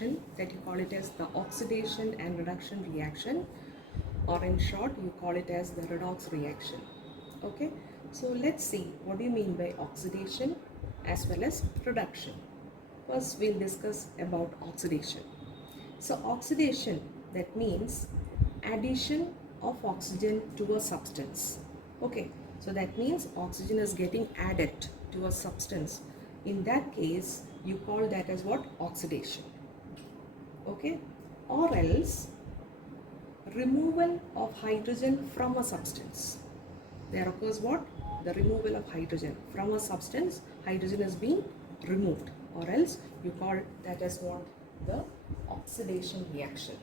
reaction that you call it as the oxidation and reduction reaction, or in short you call it as the redox reaction. Okay, so let's see what do you mean by oxidation as well as reduction. First we'll discuss about oxidation. So oxidation, that means addition of oxygen to a substance. Okay, so that means oxygen is getting added to a substance. In that case you call that as what? Oxidation. Okay, or else removal of hydrogen from a substance. There occurs what? The removal of hydrogen from a substance. Hydrogen is being removed, or else you call that as what? The oxidation reaction.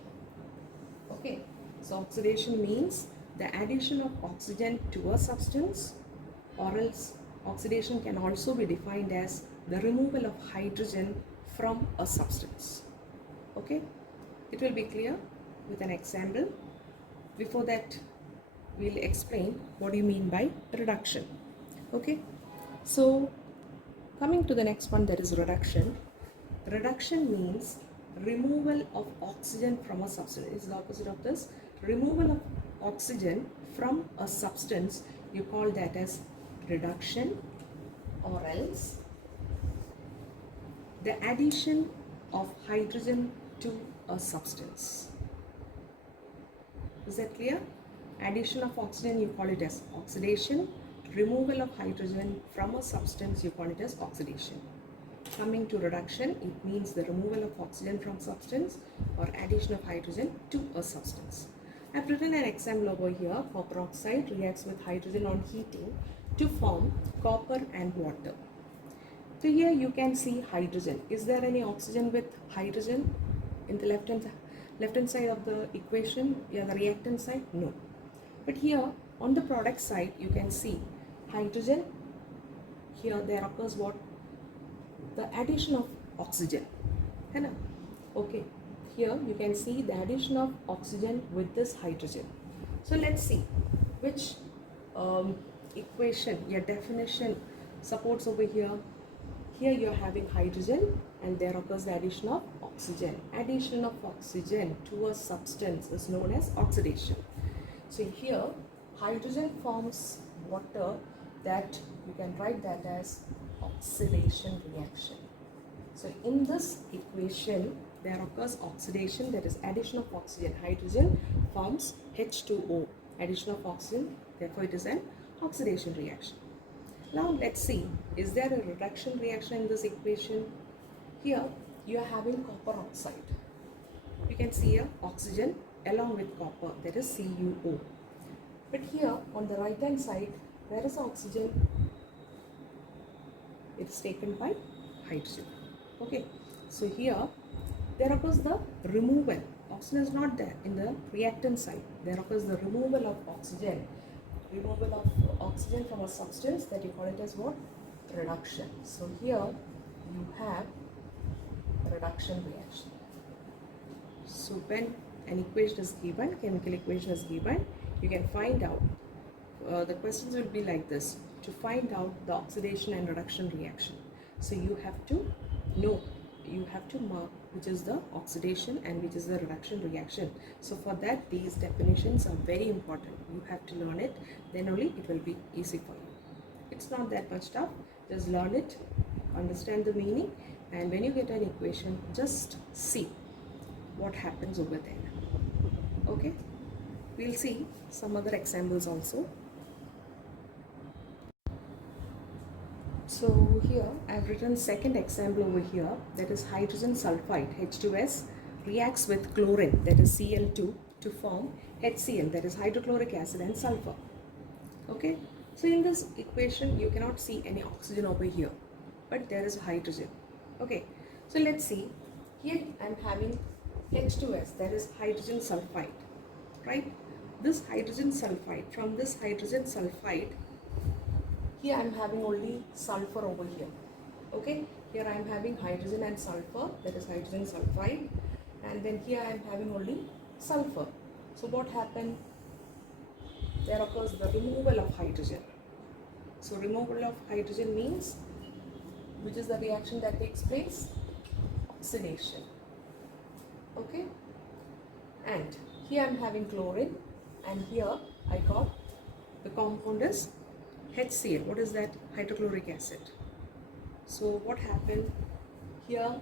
Okay, so oxidation means the addition of oxygen to a substance, or else oxidation can also be defined as the removal of hydrogen from a substance. Okay, it will be clear with an example. Before that we'll explain what do you mean by reduction. Okay, so coming to the next one, that is reduction. Reduction means removal of oxygen from a substance. It's the opposite of this. Removal of oxygen from a substance, you call that as reduction, or else the addition of hydrogen to a substance. Is that clear? Addition of oxygen, you call it as oxidation. Removal of hydrogen from a substance, you call it as oxidation. Coming to reduction, it means the removal of oxygen from substance or addition of hydrogen to a substance. I've written an example over here. Copper oxide reacts with hydrogen on heating to form copper and water. So here you can see hydrogen. Is there any oxygen with hydrogen in the left hand side of the equation? Yeah, the reactant side? No. But here on the product side you can see hydrogen. Here there occurs what? The addition of oxygen. Okay, here you can see the addition of oxygen with this hydrogen. So let's see which equation, your definition supports over here. Here you are having hydrogen and there occurs the addition of oxygen. Addition of oxygen to a substance is known as oxidation. So here hydrogen forms water, that you can write that as oxidation reaction. So in this equation there occurs oxidation, that is addition of oxygen. Hydrogen forms H2O, addition of oxygen, therefore it is an oxidation reaction. Now let's see, is there a reduction reaction in this equation? Here you are having copper oxide. You can see here oxygen along with copper, that is CuO. But here on the right hand side, where is the oxygen? It is taken by hydrogen. Okay, so here there occurs the removal. Oxygen is not there in the reactant side. There occurs the removal of oxygen. Removal of oxygen from a substance, that you call it as what? Reduction. So here you have reduction reaction. So when an equation is given, chemical equation is given, you can find out, the questions will be like this, to find out the oxidation and reduction reaction. So you have to know, you have to mark which is the oxidation and which is the reduction reaction. So for that these definitions are very important. You have to learn it, then only it will be easy for you. It's not that much tough, just learn it, understand the meaning, and when you get an equation, just see what happens over there. Okay, we'll see some other examples also. So here I have written second example over here, that is hydrogen sulfide, H2S, reacts with chlorine, that is Cl2, to form HCl, that is hydrochloric acid and sulfur. Okay, so in this equation you cannot see any oxygen over here, but there is hydrogen. Okay, so let's see, here I am having H2S, that is hydrogen sulfide, right? This hydrogen sulfide, from this hydrogen sulfide, here I am having only sulfur over here. Okay, here I am having hydrogen and sulfur, that is hydrogen sulfide, and then here I am having only sulfur. So what happened? There occurs the removal of hydrogen. So removal of hydrogen means, which is the reaction that takes place? Oxidation. Okay, and here I'm having chlorine, and here I got the compound is HCl. What is that? Hydrochloric acid. So what happened here?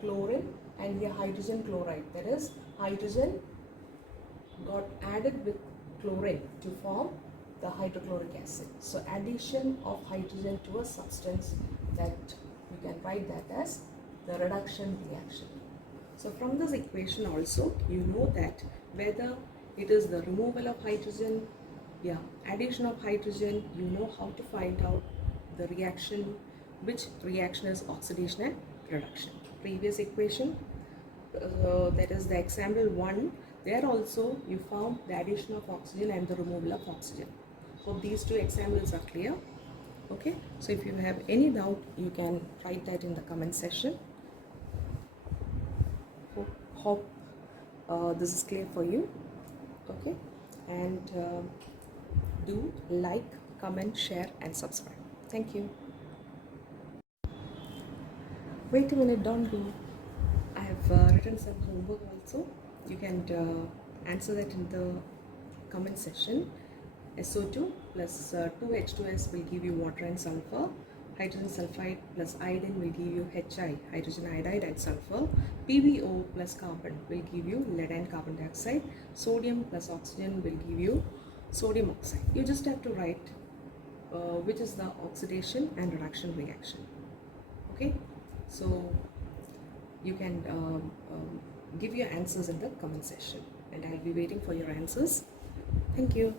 Chlorine and here hydrogen chloride. That is, hydrogen got added with chlorine to form the hydrochloric acid. So addition of hydrogen to a substance, that you can write that as the reduction reaction. So from this equation also you know that whether it is the removal of hydrogen, addition of hydrogen, you know how to find out the reaction, which reaction is oxidation and reduction. Previous equation, that is the example 1, there also you found the addition of oxygen and the removal of oxygen. Hope these two examples are clear. Okay, so if you have any doubt, you can write that in the comment section. Hope this is clear for you. Okay, and do like, comment, share and subscribe. Thank you. Wait a minute, don't go. I have written some homework also. You can answer that in the comment section. SO2 plus 2H2S will give you water and sulfur. Hydrogen sulfide plus iodine will give you Hi, hydrogen iodide and sulfur. PbO plus carbon will give you lead and carbon dioxide. Sodium plus oxygen will give you sodium oxide. You just have to write which is the oxidation and reduction reaction. Okay, so you can give your answers in the comment section, and I'll be waiting for your answers. Thank you.